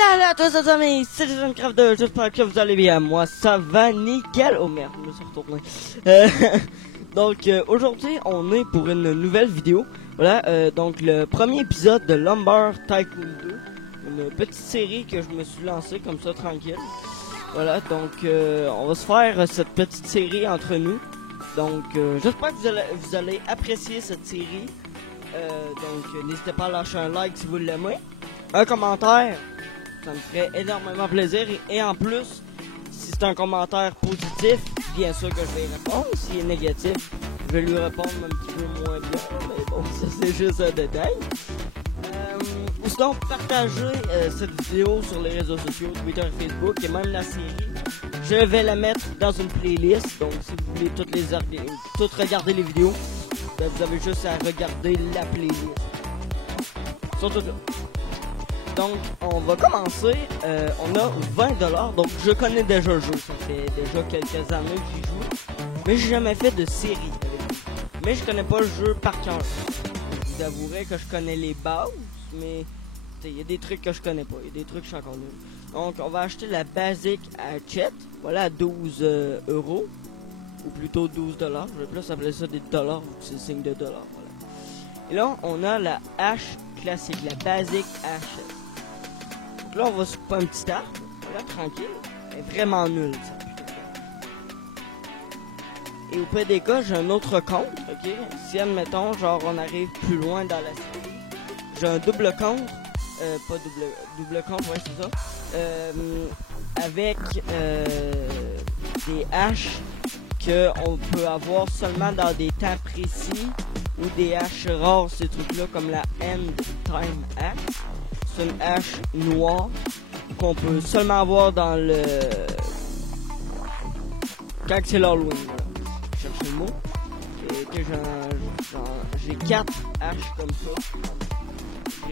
Salut à tous les amis, c'est Jean-Craft 2, j'espère que vous allez bien. Moi ça va nickel. Oh merde, je me suis retourné. Donc aujourd'hui on est pour une nouvelle vidéo. Voilà, donc le premier épisode de Lumber Tycoon 2. Une petite série que je me suis lancée comme ça tranquille. Voilà, donc on va se faire cette petite série entre nous. Donc j'espère que vous allez apprécier cette série. Donc n'hésitez pas à lâcher un like si vous l'aimez. Un commentaire, ça me ferait énormément plaisir. Et en plus, si c'est un commentaire positif, bien sûr que je vais y répondre. S'il est négatif, je vais lui répondre un petit peu moins bien. Mais bon, ça c'est juste un détail. Ou sinon, partagez cette vidéo sur les réseaux sociaux, Twitter, Facebook et même la série. Je vais la mettre dans une playlist. Donc si vous voulez toutes regarder les vidéos, ben, vous avez juste à regarder la playlist. Surtout là. Donc, on va commencer. On a 20$. Donc, je connais déjà le jeu. Ça fait déjà quelques années que j'y joue. Mais j'ai jamais fait de série avec lui. Mais je connais pas le jeu par cœur. Je vous avouerai que je connais les bases. Mais il y a des trucs que je connais pas. Il y a des trucs que je suis encore nul. Donc, on va acheter la Basic Hatchet. Voilà, à 12 euros. Ou plutôt 12$. Je vais plus appeler ça des dollars. C'est le signe de dollars. Voilà. Et là, on a la hache classique. La Basic Hatchet. Là, on va se couper un petit arbre, voilà, tranquille. Elle est vraiment nulle, ça. Et au PDK, j'ai un autre compte, ok? Si, admettons, genre, on arrive plus loin dans la série, j'ai un double compte, pas double compte, ouais, c'est ça, avec des haches qu'on peut avoir seulement dans des temps précis, ou des haches rares, ces trucs-là, comme la End Time Axe. C'est une hache noire qu'on peut seulement avoir dans le... quand c'est l'Halloween, voilà. Je cherche le mot. Et que j'ai 4 haches comme ça.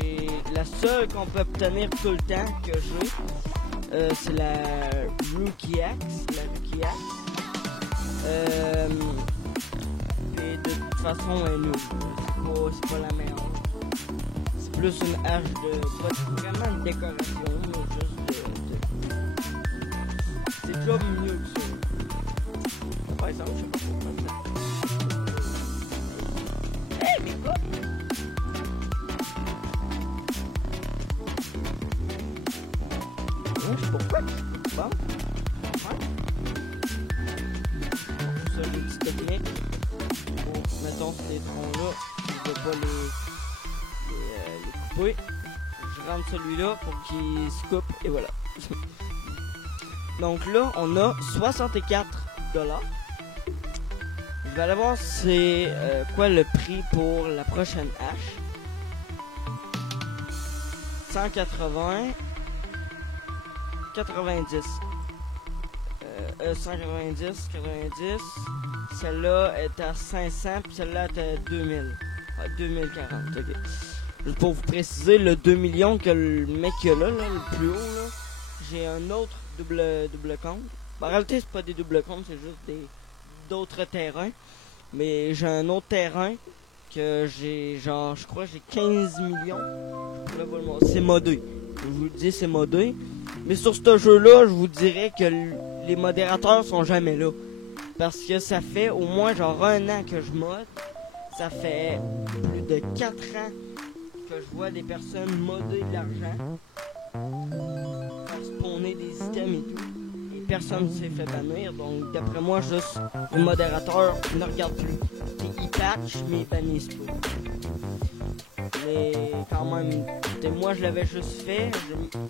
Et la seule qu'on peut obtenir tout le temps que j'ai, c'est la Rookie Axe. Et de toute façon, elle est nulle. C'est pas la meilleure. Plus une hache de... pas vraiment une décoration, mais juste de... C'est déjà mieux que ça. Par exemple, je sais pas pourquoi ça. Hey, mais quoi? Je sais pourquoi. Bon. Ouais. Ça, les petites techniques. Bon, mettons ces troncs-là. Je ne vais pas les couper. Je rentre celui-là pour qu'il se coupe et voilà. Donc là, on a 64$. Je vais aller voir c'est quoi le prix pour la prochaine hache. 180, 90. 190, 90. Celle-là est à 500, puis celle-là est à 2000. Ah, 2040, ok. Juste pour vous préciser, le 2 millions que le mec a là, le plus haut, là, j'ai un autre double compte. En réalité, c'est pas des doubles comptes, c'est juste d'autres terrains. Mais j'ai un autre terrain que j'ai, genre, je crois que j'ai 15 millions. C'est modé. Je vous le dis, c'est modé. Mais sur ce jeu-là, je vous dirais que les modérateurs sont jamais là. Parce que ça fait au moins genre 1 an que je mode. Ça fait plus de 4 ans que je vois des personnes modder de l'argent pour spawner des items et tout. Et personne ne s'est fait bannir. Donc d'après moi, juste les modérateurs ne regardent plus. Ils patchent, mais ils bannissent pas. Mais quand même, moi je l'avais juste fait.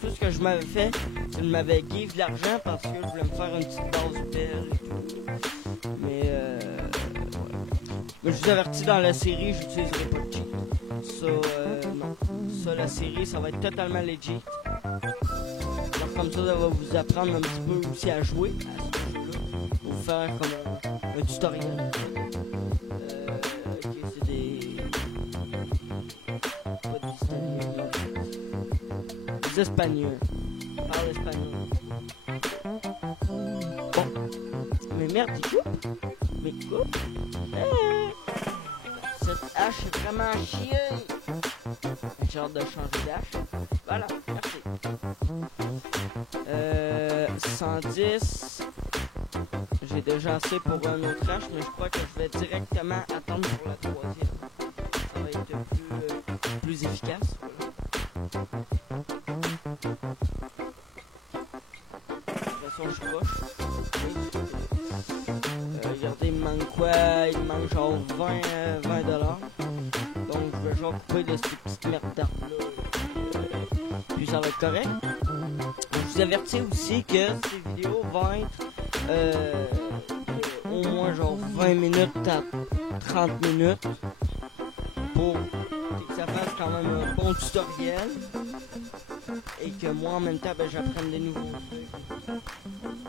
Tout ce que je m'avais fait, c'est que je m'avais give de l'argent parce que je voulais me faire une petite base belle et tout. Mais je vous avertis, dans la série, j'utiliserai pas de cheat. Ça, non. Ça, la série, ça va être totalement legit. Alors comme ça va vous apprendre un petit peu aussi à jouer à ce jeu-là. Pour vous faire comme un tutoriel. Ok, c'est des... pas des Italiens, non. Des Espagnols. Parle espagnol. Bon. Mais merde, il coupe. Mais coupe. Cette hache est vraiment chier. J'ai hâte de changer d'âge. Voilà, merci. 110. J'ai déjà assez pour un autre hache, mais je crois que je vais directement attendre pour la troisième. Ça va être plus efficace. De toute façon, je suis proche. Regardez, il me manque quoi? Il me manque genre 20 dollars. Donc, je vais genre couper de ces petites merdes d'arbres-là. Puis ça va être correct. Je vous avertis aussi que ces vidéos vont être au moins genre 20 minutes à 30 minutes pour que ça fasse quand même un bon tutoriel et que moi en même temps ben, j'apprenne des nouveaux trucs.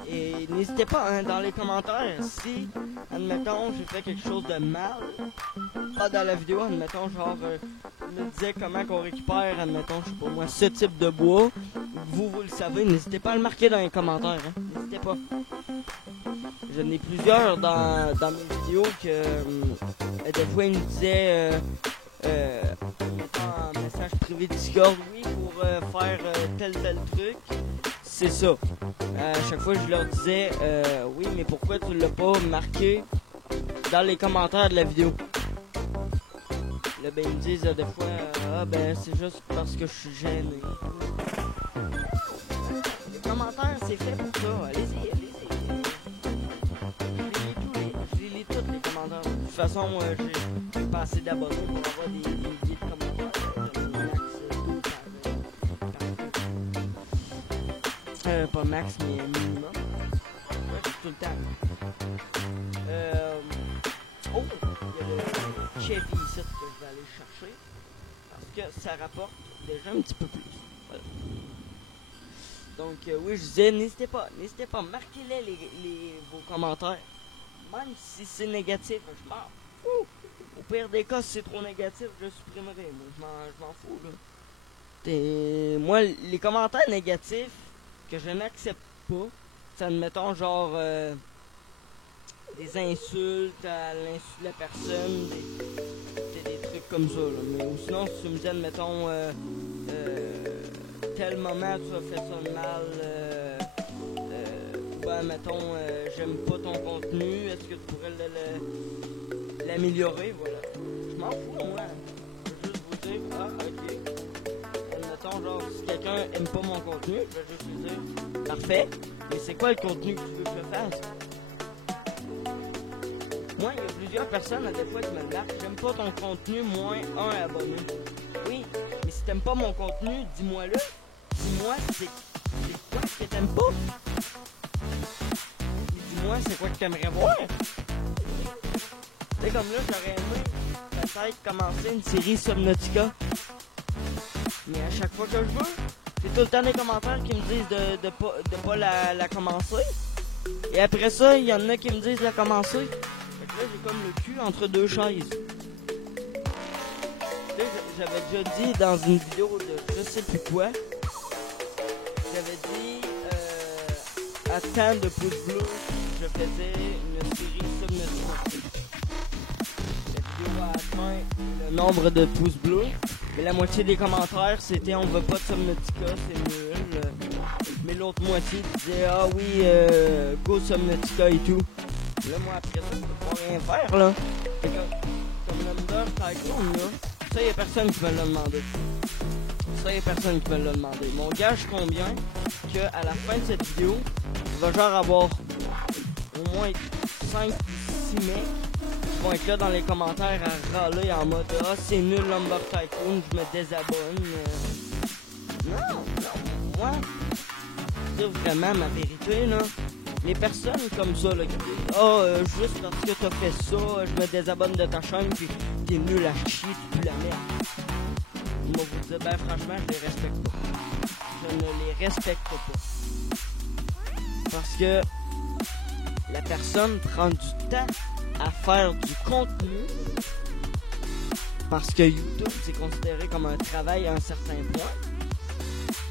Et n'hésitez pas hein, dans les commentaires si, admettons, j'ai fait quelque chose de mal, pas dans la vidéo, admettons, genre, je me disais comment qu'on récupère, admettons, je sais pas moi, ce type de bois, vous le savez, n'hésitez pas à le marquer dans les commentaires, hein. N'hésitez pas. J'en ai plusieurs dans mes vidéos que, des fois, ils me disaient, en mettant un message privé Discord, oui, pour faire tel truc. C'est ça. À chaque fois, je leur disais, oui, mais pourquoi tu l'as pas marqué dans les commentaires de la vidéo? Là, ben, ils me disent des fois, ah, ben, c'est juste parce que je suis gêné. Les commentaires, c'est fait pour ça. Allez-y. Je les lis tous les commentaires. De toute façon, j'ai pas assez d'abonnés pour avoir des milliers de commentaires. Pas max, mais minimum. Ouais, c'est tout le temps. Oh, il y a le Chevy ici que je vais aller chercher. Parce que ça rapporte déjà un petit peu plus. Voilà. Donc, oui, je disais, n'hésitez pas, marquez-les vos commentaires. Même si c'est négatif, je m'en fous. Au pire des cas, si c'est trop négatif, je supprimerai. Moi, je m'en fous, là. Moi, les commentaires négatifs que je n'accepte pas, c'est admettons genre des insultes à la personne, des trucs comme ça, là. Mais ou sinon, si tu me dis, admettons, tel moment tu as fait ça de mal, ben, mettons, j'aime pas ton contenu, est-ce que tu pourrais l'améliorer, voilà. Je m'en fous, moi. Je veux juste vous dire, ah, ok. Admettons, genre, si quelqu'un aime pas mon contenu, je vais juste lui dire, parfait, mais c'est quoi le contenu que tu veux que je fasse? Moi, il y a plusieurs personnes, à des fois, qui me marquent, j'aime pas ton contenu, moins un abonné. Oui, mais si t'aimes pas mon contenu, dis-moi-le. Dis-moi, c'est quoi que t'aimes pas? Dis-moi, c'est quoi que t'aimerais voir? Tu sais, comme là, j'aurais aimé peut-être commencer une série Subnautica. Mais à chaque fois que je veux, c'est tout le temps des commentaires qui me disent de pas la commencer. Et après ça, il y en a qui me disent de la commencer. Fait que là, j'ai comme le cul entre deux chaises. Là, j'avais déjà dit dans une vidéo de je sais plus quoi, j'avais dit à tant de pouces bleus, je faisais une série Subnautica. La vidéo a atteint le nombre de pouces bleus. Mais la moitié des commentaires, c'était on veut pas de Subnautica, c'est nul. Mais l'autre moitié disait ah oui, go Subnautica et tout. Là, moi après ça, je peux pas rien faire là. Comme Lumber Tycoon là, ça y'a personne qui me l'a demandé. Mon gage combien que à la fin de cette vidéo, il va genre avoir au moins 5 ou 6 mecs vont être là dans les commentaires à râler en mode ah c'est nul Lumber Tycoon, je me désabonne. Non, moi, c'est vraiment ma vérité là. Les personnes comme ça là qui disent juste parce que t'as fait ça, je me désabonne de ta chaîne puis t'es nul à chier, tu la merde. Moi vous dire ben franchement je les respecte pas. Je ne les respecte pas. Parce que la personne prend du temps à faire du contenu parce que YouTube c'est considéré comme un travail à un certain point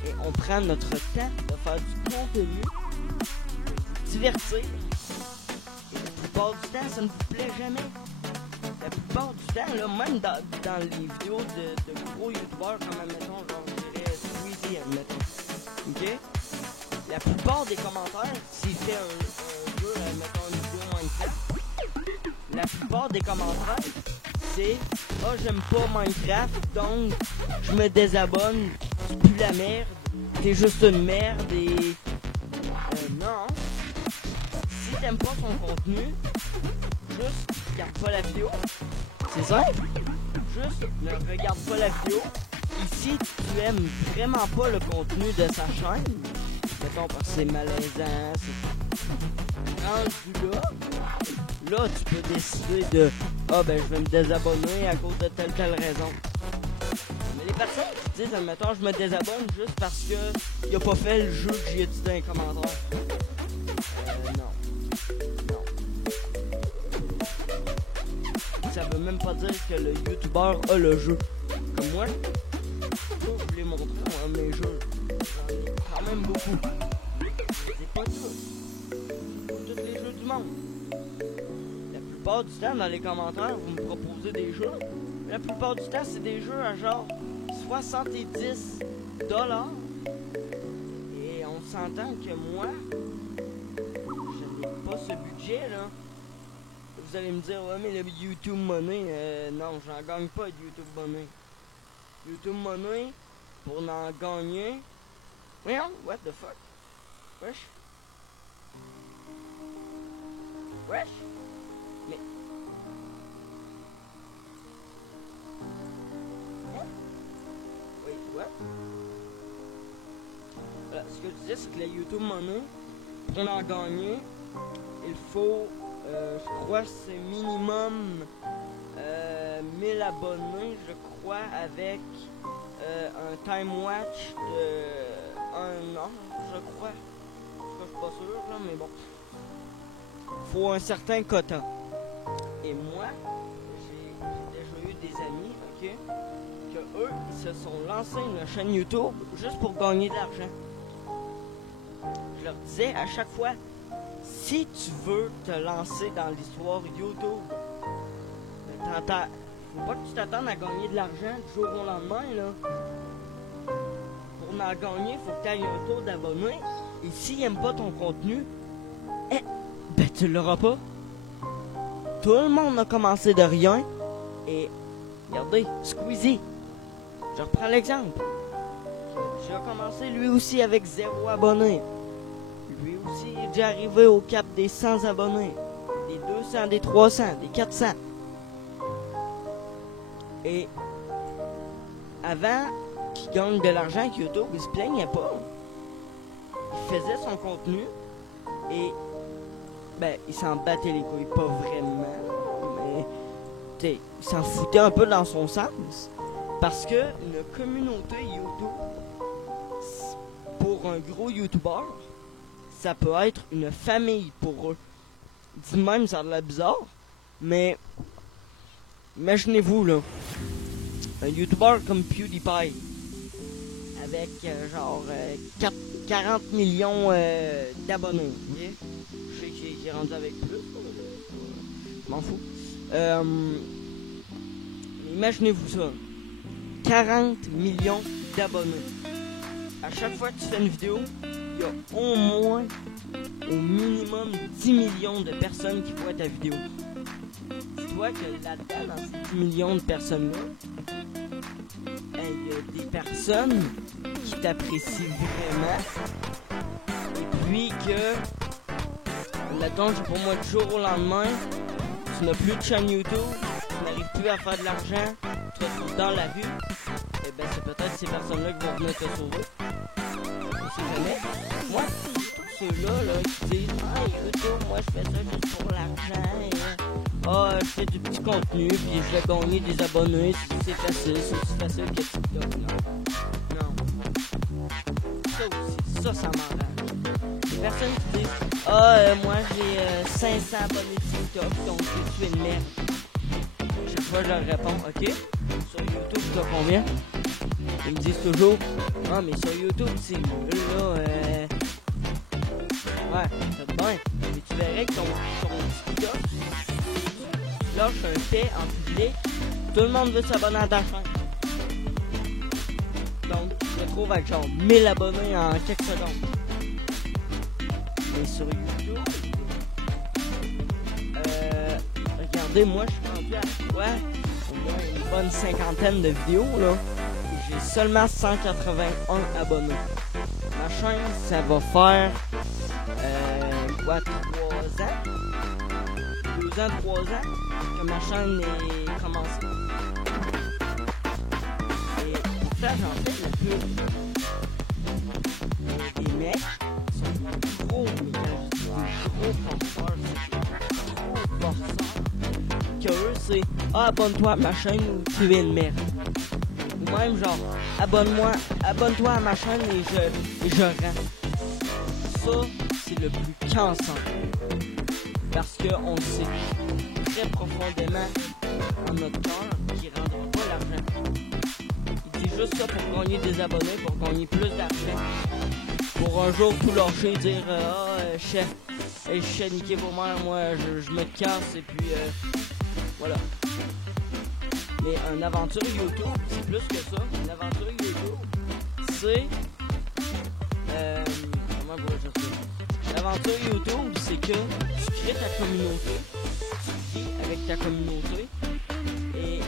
et on prend notre temps de faire du contenu pour vous divertir et la plupart du temps ça ne vous plaît jamais. La la plupart du temps, là, même dans les vidéos de gros youtubeurs, comme admettons, genre, je dirais Squeezie, admettons, ok? La plupart des commentaires, s'il fait un jeu, admettons, une vidéo Minecraft, la plupart des commentaires, c'est « Ah, j'aime pas Minecraft, donc je me désabonne, tu pues la merde, t'es juste une merde et... » Non. Si t'aimes pas son contenu, juste regarde pas la vidéo. C'est simple. Juste ne regarde pas la vidéo. Et si tu aimes vraiment pas le contenu de sa chaîne, mettons parce que c'est malaisant, c'est rendu là, tu peux décider de ah ben je vais me désabonner à cause de telle raison. Mais les personnes qui disent admettons je me désabonne juste parce que il a pas fait le jeu que j'ai dit dans les commentaires. Non. Ça veut même pas dire que le youtubeur a le jeu. Comme moi, je vous l'ai montré moi, mes jeux. J'en ai quand même beaucoup. C'est pas tous les jeux du monde. La plupart du temps, dans les commentaires, vous me proposez des jeux. La plupart du temps, c'est des jeux à genre 70$. Et on s'entend que moi, je n'ai pas ce budget là. Vous allez me dire, ouais, mais le YouTube Money, non, j'en gagne pas de YouTube Money. YouTube Money, pour en gagner. Voyons, what the fuck? Wesh? Mais. Hein? Wait, what? Voilà, ce que je disais, c'est que la YouTube Money, pour en gagner, il faut. Je crois que c'est minimum 1000 abonnés, je crois, avec un time watch de 1 an, je crois. Je suis pas sûr, là, mais bon. Faut un certain quota. Et moi, j'ai déjà eu des amis, ok, que eux, ils se sont lancés une chaîne YouTube juste pour gagner de l'argent. Je leur disais à chaque fois, si tu veux te lancer dans l'histoire YouTube, faut pas que tu t'attendes à gagner de l'argent du jour au lendemain, là. Pour en gagner, faut que tu aies un taux d'abonnés. Et s'ils n'aiment pas ton contenu, ben tu l'auras pas. Tout le monde a commencé de rien. Et regardez, Squeezie. Je reprends l'exemple. J'ai commencé lui aussi avec 0 abonnés. Lui aussi est déjà arrivé au cap des 100 abonnés, des 200, des 300, des 400. Et avant qu'il gagne de l'argent avec YouTube, il se plaignait pas. Il faisait son contenu et ben il s'en battait les couilles, pas vraiment, mais il s'en foutait un peu dans son sens. Parce que une communauté YouTube, pour un gros YouTuber, ça peut être une famille pour eux. Dit même, ça a l'air bizarre, mais imaginez-vous là, un YouTuber comme PewDiePie, avec genre 40 millions d'abonnés. Okay? Je sais qu'il est rendu avec plus, je m'en fous. Imaginez-vous ça, 40 millions d'abonnés. À chaque fois que tu fais une vidéo, il y a au moins, au minimum 10 millions de personnes qui voient ta vidéo. Dis-toi que là-dedans, dans ces 10 millions de personnes-là, il y a des personnes qui t'apprécient vraiment. Et puis que, mettons, pour moi, du jour au lendemain, tu n'as plus de chaîne YouTube, tu n'arrives plus à faire de l'argent, tu es dans la rue, et ben c'est peut-être ces personnes-là qui vont venir te sauver. On sait jamais. Moi, ceux-là là, qui disent ah YouTube, moi je fais ça juste pour l'argent, je fais du petit contenu, puis je vais gagner des abonnés, c'est facile, c'est aussi facile que TikTok. Non. Ça aussi, ça m'enrage. Les personnes qui disent moi j'ai 500 abonnés TikTok, donc je suis une merde. Chaque fois je leur réponds, ok, sur YouTube tu as combien? Ils me disent toujours, ah mais sur YouTube c'est nul là, ouais, c'est bien, mais tu verrais que ton TikTok, tu lâches un fait en public, tout le monde veut s'abonner à ta chaîne. Donc, tu te retrouves avec genre 1000 abonnés en quelques secondes. Mais sur YouTube, regardez, moi je suis rendu à quoi? Au moins une bonne cinquantaine de vidéos là. J'ai seulement 181 abonnés. Ma chaîne, ça va faire 3 ans? 2 ans, 3 ans que ma chaîne est commencée. Et pour ça, j'en fais la pub. Les mecs sont des gros forceurs, que eux c'est abonne-toi à ma chaîne ou tu es une merde. Ou même genre abonne-toi à ma chaîne et je rends. Ça c'est le plus cassant. Parce qu'on sait très profondément en notre cœur qu'il ne rendra pas l'argent. Il dit juste ça pour gagner des abonnés, pour gagner plus d'argent. Pour un jour tout lâcher, dire chef, niquez vos mères, moi je me casse et puis voilà. Mais une aventure YouTube, c'est plus que ça. Une aventure YouTube, c'est comment pourrais-je dire ça? L'aventure YouTube, c'est que tu crées ta communauté, tu vis avec ta communauté, et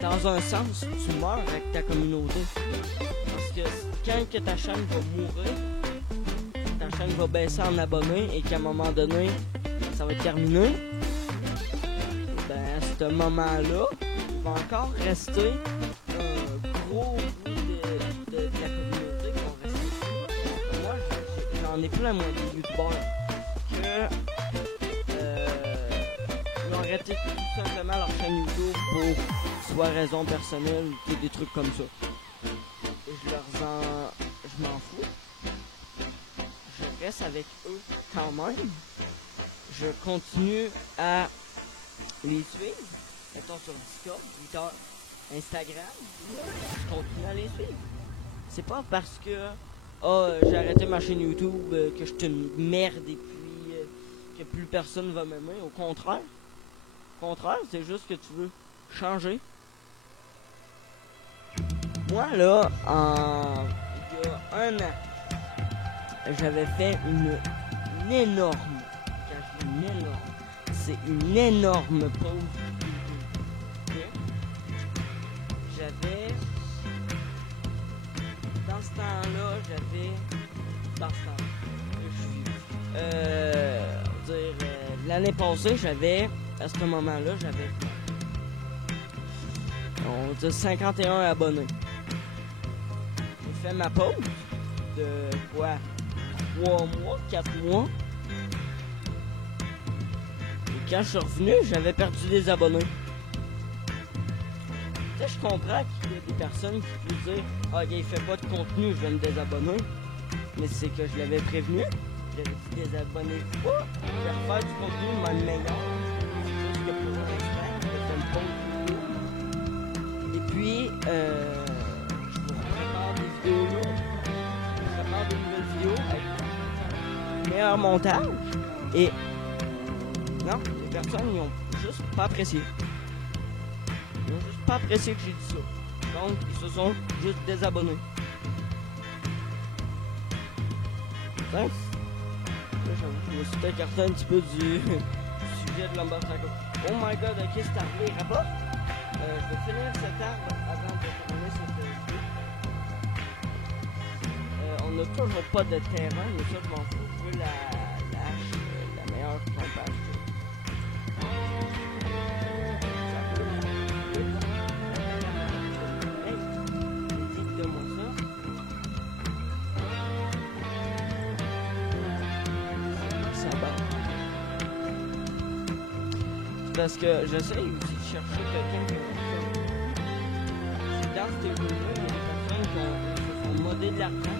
dans un sens, tu meurs avec ta communauté. Parce que quand que ta chaîne va mourir, ta chaîne va baisser en abonnés et qu'à un moment donné, ça va être terminé, ben à ce moment-là, il va encore rester un gros bout de la communauté qui va rester. Moi, j'en ai plein, moi, des youtubeurs que ils ont arrêté tout simplement leur chaîne YouTube pour soit raison personnelle ou des trucs comme ça. Et je m'en fous. Je reste avec eux quand même. Je continue à les suivre. Mettons sur Discord, Twitter, Instagram. Je continue à les suivre. C'est pas parce que j'ai arrêté ma chaîne YouTube que je suis une merde et puis que plus personne va m'aimer. Au contraire. C'est juste que tu veux changer. Moi là, il y a un an, j'avais fait une énorme, c'est une énorme pause. J'avais, dans ce temps-là, l'année passée, à ce moment-là, on dit 51 abonnés. J'ai fait ma pause de quoi? 3 mois, 4 mois. Et quand je suis revenu, j'avais perdu des abonnés. Tu sais, je comprends qu'il y a des personnes qui peuvent dire ok, il fait pas de contenu, je vais me désabonner. Mais c'est que je l'avais prévenu. J'avais dit désabonnez pas. Je vais refaire du contenu, même meilleur. Juste que pour l'instant, je fais une pause vidéo. Et puis, je vous prépare des vidéos lourdes. Je prépare des nouvelles vidéos avec meilleur montage. Et non, les personnes n'ont juste pas apprécié. Ils n'ont juste pas apprécié que j'ai dit ça. Donc, ils se sont juste désabonnés. Thanks. Là, je me suis écarté un petit peu du sujet de l'Umbertaco. Oh my god, ok, c'est arrivé, rapport. Je vais finir cet arbre avant de terminer cette vidéo. On n'a toujours pas de terrain, mais ça, je m'en fous. Je veux la hache, la meilleure qu'on peut acheter. Hey, dites-moi ça. Ça bat. Parce que j'essaye aussi de chercher quelqu'un qui a ça. C'est dans ces jeux-là, il y a des personnes qui se font modder de l'argent.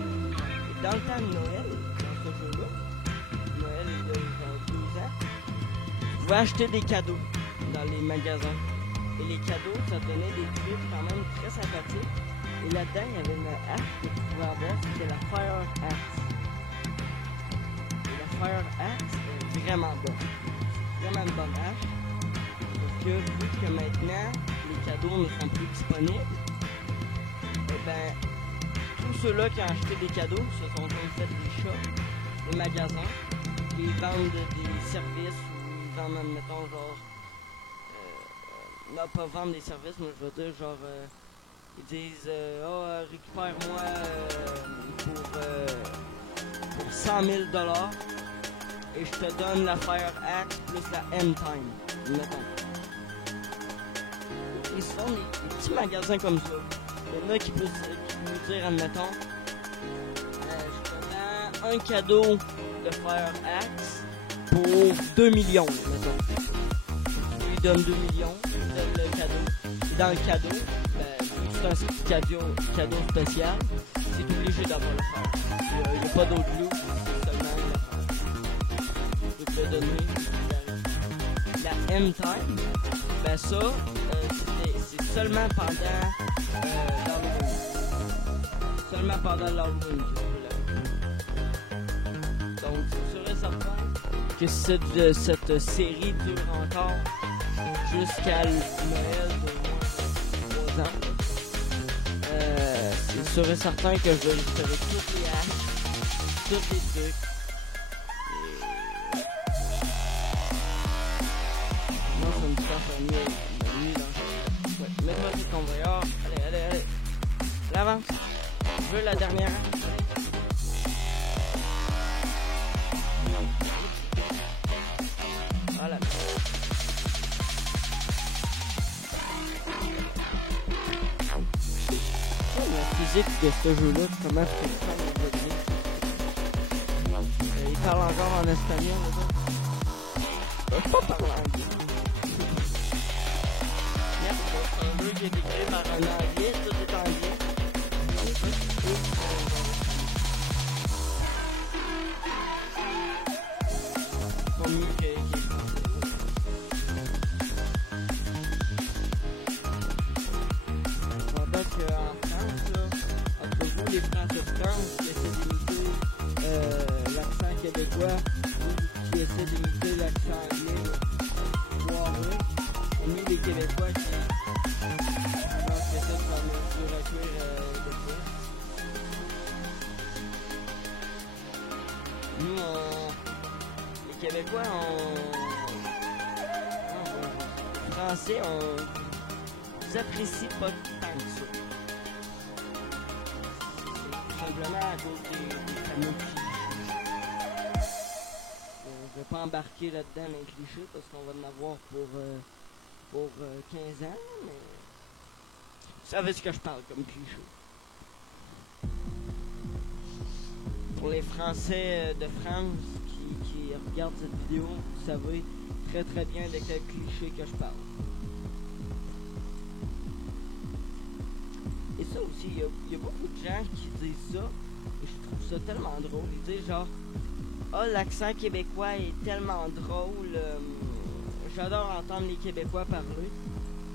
Et dans le temps de Noël, dans ce jeu-là, Noël de genre 12 ans, tu pouvais acheter des cadeaux dans les magasins. Et les cadeaux, ça donnait des trucs quand même très sympathiques. Et là-dedans, il y avait une hache que tu pouvais avoir, c'était la Fire Axe. Et la Fire Axe est vraiment bonne. Vraiment une bonne hache. que vu que maintenant les cadeaux ne sont plus disponibles, et ben tous ceux-là qui ont acheté des cadeaux se sont comme fait des shops, des magasins, et ils vendent des services ou ils vendent, admettons, genre non, pas vendre des services, mais je veux dire genre ils disent récupère-moi pour 100 000 $ et je te donne la Fire Axe plus la M-Time, mettons. Ils se font des petits magasins comme ça. Il y en a qui peuvent nous dire, admettons, je te vends un cadeau de Fire Axe pour 2 millions, mettons. Tu lui donnes 2 millions, tu lui donnes le cadeau. Et dans le cadeau, c'est un cadeau spécial, c'est obligé d'avoir le faire. Il n'y a pas d'autre loup, c'est seulement le faire. Je peux te le donner. La M-Time, ben ça, c'est seulement pendant l'Halloween. Seulement pendant l'Halloween. Donc, c'est sûr et certain que cette série dure encore jusqu'à Noël de moins de 3 ans. C'est sûr et certain que je vais récupérer toutes les haches, tous les trucs. Non, ça me dit pas faire mieux dans ouais, mets-toi sur ton voyage. Allez. L'avance. Je veux la dernière hache. Voilà. La physique de ce jeu-là, comment frustrant il devient. Il parle encore en espagnol, là. Il va pas parler anglais. Merde, c'est un jeu qui est écrit par un anglais, tout est anglais. Pas mieux que pendant qu'en France, là, entre vous, les Français de France, qui essaient d'imiter l'accent québécois, ou qui essaient d'imiter l'accent anglais, foireux, et nous, les Québécois, qui essaient de faire du recueil de quoi. Nous, les Québécois, les Français, on apprécie pas tant que ça. C'est simplement à cause des fameux clichés. Je vais pas embarquer là-dedans dans les clichés parce qu'on va en avoir pour 15 ans, mais vous savez ce que je parle comme cliché. Pour les Français de France qui regardent cette vidéo, vous savez très très bien de quel cliché que je parle. Et ça aussi, il y a beaucoup de gens qui disent ça, et je trouve ça tellement drôle. Ils disent genre, l'accent québécois est tellement drôle, j'adore entendre les Québécois parler.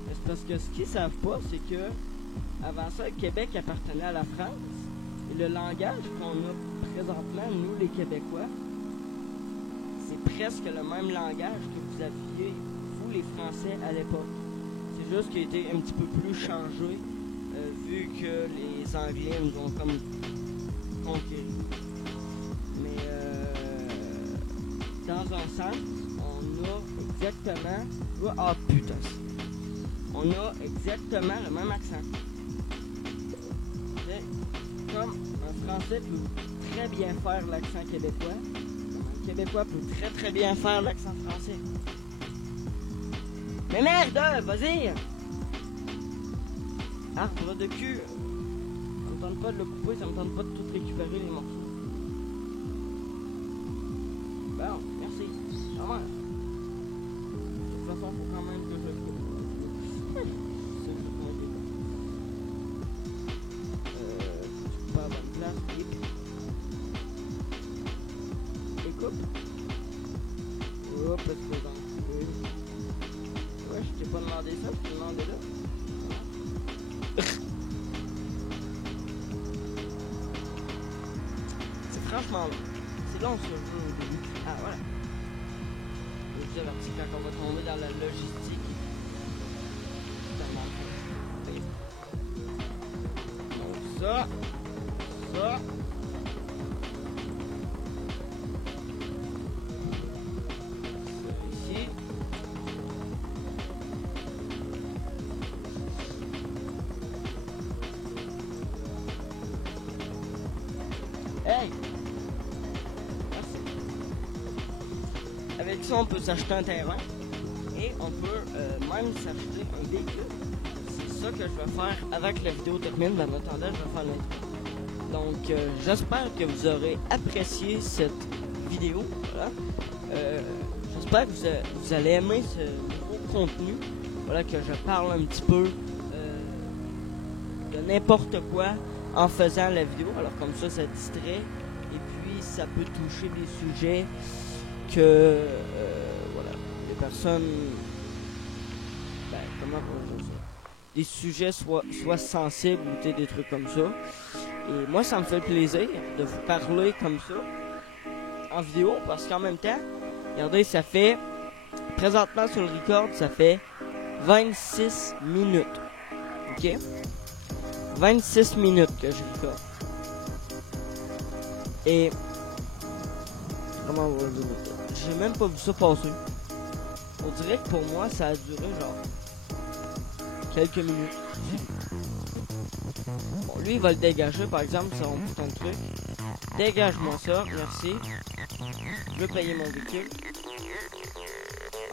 Mais c'est parce que ce qu'ils savent pas, c'est que avant ça, le Québec appartenait à la France, et le langage qu'on a présentement, nous les Québécois, c'est presque le même langage que vous aviez, vous les Français, à l'époque. C'est juste qu'il a été un petit peu plus changé. Vu que les Anglais nous ont comme conquéris. Mais dans un sens, on a exactement... Ah putain! On a exactement le même accent. Comme un Français peut très bien faire l'accent québécois, un Québécois peut très très bien faire l'accent français. Mais merde! Vas-y! Arbre de cul. Ça me tente pas de le couper, ça me tente pas de tout récupérer les morceaux. Bon, merci. Normal. De toute façon, faut quand même que je le coupe. C'est le point de pas à bonne place. Et coupe. Hop, parce que dans le ouais, je t'ai pas demandé ça, je t'ai demandé là. C'est franchement long. C'est long ce jeu au début. Ah voilà. Je vous avertis quand on va tomber dans la logistique. Donc ça. Ici. Hey! Merci. Avec ça, on peut s'acheter un terrain et on peut même s'acheter un véhicule. C'est ça que je vais faire avant que la vidéo termine. En attendant, je vais faire l'intro. Donc, j'espère que vous aurez apprécié cette vidéo. Voilà. J'espère que vous allez aimer ce nouveau contenu. Voilà, que je parle un petit peu de n'importe quoi en faisant la vidéo. Alors comme ça distrait et puis ça peut toucher des sujets que voilà, les personnes, comment on dit ça, des sujets soient sensibles ou des trucs comme ça. Et moi ça me fait plaisir de vous parler comme ça en vidéo parce qu'en même temps, regardez, ça fait présentement sur le record, ça fait 26 minutes. Ok? 26 minutes que je recorde. Et comment on va dire ça? J'ai même pas vu ça passer. On dirait que pour moi ça a duré genre quelques minutes. Bon, lui il va le dégager par exemple, c'est mon putain de truc. Dégage-moi ça, merci. Je veux payer mon véhicule.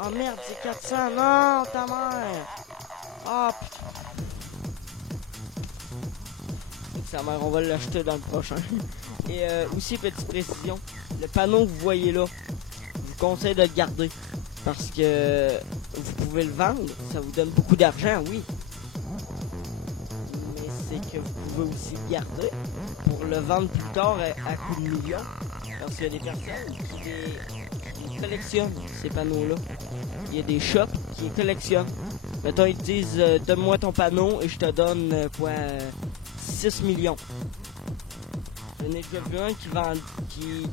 Oh merde, c'est 400, non, ta mère. Oh putain. Sa mère, on va l'acheter dans le prochain. Et aussi, petite précision, le panneau que vous voyez là, je vous conseille de le garder. Parce que vous pouvez le vendre, ça vous donne beaucoup d'argent, oui. Mais c'est que vous pouvez aussi le garder pour le vendre plus tard à coups de millions. Parce qu'il y a des personnes qui collectionnent ces panneaux-là. Il y a des shops qui les collectionnent. Mettons, ils te disent donne-moi ton panneau et je te donne 6 millions. J'en ai déjà vu un qui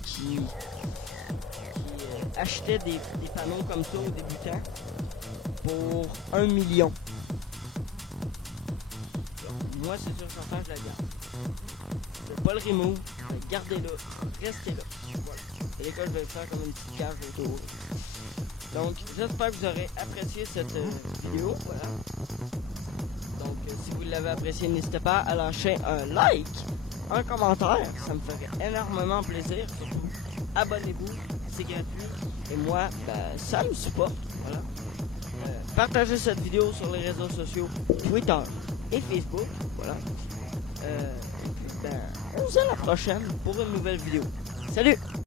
achetait des panneaux comme ça aux débutants pour 1 million. Moi, c'est sûr que je la garde. Je vais pas le remove, je vais garder là, rester là. Voilà. Et les gars, je vais le faire comme une petite cage autour. Donc, j'espère que vous aurez apprécié cette vidéo. Voilà. Donc, si vous l'avez apprécié, n'hésitez pas à lâcher un like, un commentaire. Ça me ferait énormément plaisir. Surtout, abonnez-vous, c'est gratuit. Et moi, ça me supporte. Voilà. Partagez cette vidéo sur les réseaux sociaux, Twitter et Facebook. Voilà. Et puis, on se dit à la prochaine pour une nouvelle vidéo. Salut!